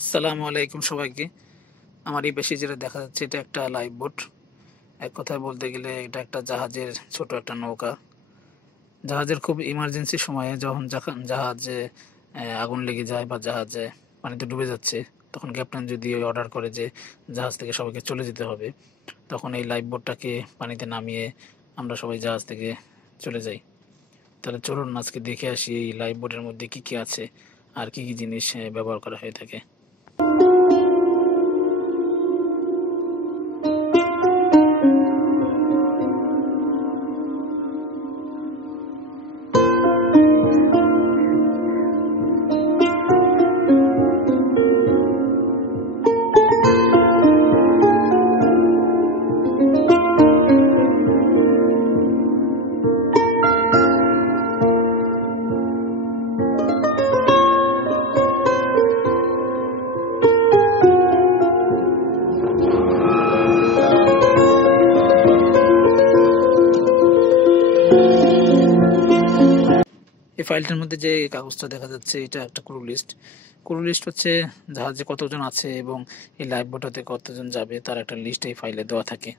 আসসালামু আলাইকুম সবাইকে। আমার এই পাশে যেটা দেখা যাচ্ছে এটা একটা লাইফ বোট। এক কথায় বলতে গেলে এটা একটা জাহাজের ছোট একটা নৌকা। জাহাজের খুব ইমার্জেন্সি সময়ে যখন জাহাজে আগুন লেগে যায় বা জাহাজে পানিতে ডুবে যাচ্ছে, তখন ক্যাপ্টেন যদি অর্ডার করে যে জাহাজ থেকে সবাইকে চলে যেতে হবে, তখন এই লাইফ বোটটাকে পানিতে নামিয়ে আমরা সবাই জাহাজ থেকে চলে যাই। তাহলে চলুন আজকে দেখে আসি এই লাইফ বোটের মধ্যে কি কি আছে আর কি কি জিনিস ব্যবহার করা হয়ে থাকে। এই ফাইলটার মধ্যে যে কাগজটা দেখা যাচ্ছে এটা একটা ক্রু লিস্ট। ক্রু লিস্ট হচ্ছে জাহাজে কতজন আছে এবং এই লাইফ বোটে কতজন যাবে তার একটা লিস্ট এই ফাইলে দেওয়া থাকে।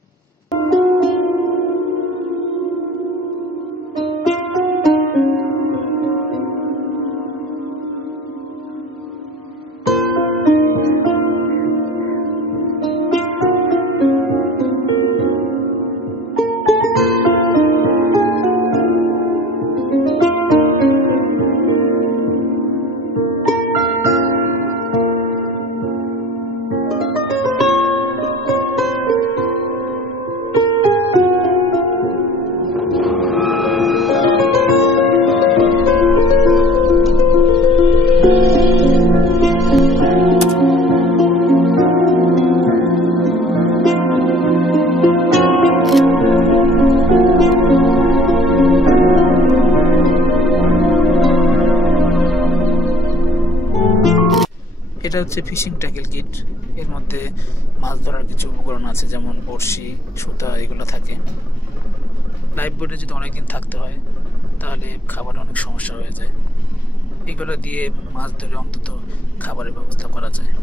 এটা হচ্ছে ফিশিং ট্যাকেল কিট। এর মধ্যে মাছ ধরার কিছু উপকরণ আছে, যেমন বড়শি, সুতা, এগুলো থাকে। লাইফ বোটে যদি অনেকদিন থাকতে হয় তাহলে খাবারের অনেক সমস্যা হয়ে যায়। এগুলো দিয়ে মাছ ধরে অন্তত খাবারের ব্যবস্থা করা যায়।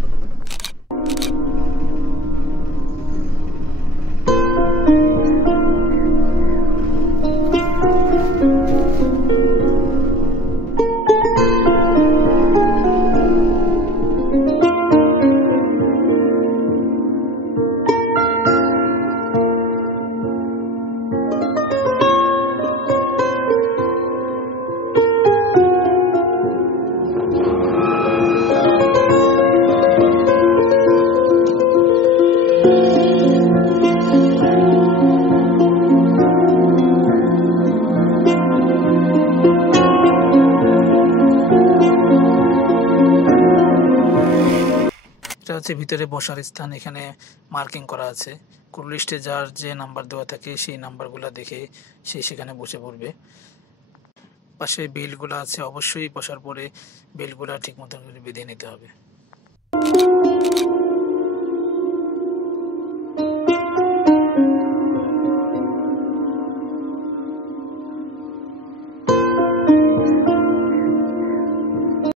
এটা হচ্ছে ভিতরে বসার স্থান। এখানে মার্কিং করা আছে। ক্রু লিস্টে যার যে নাম্বার দেওয়া থাকে সেই নাম্বারগুলো দেখে সে সেখানে বসে পড়বে। পাশে বেলগুলো আছে, অবশ্যই বসার পরে বেলগুলো ঠিক মতন করে বেঁধে নিতে হবে।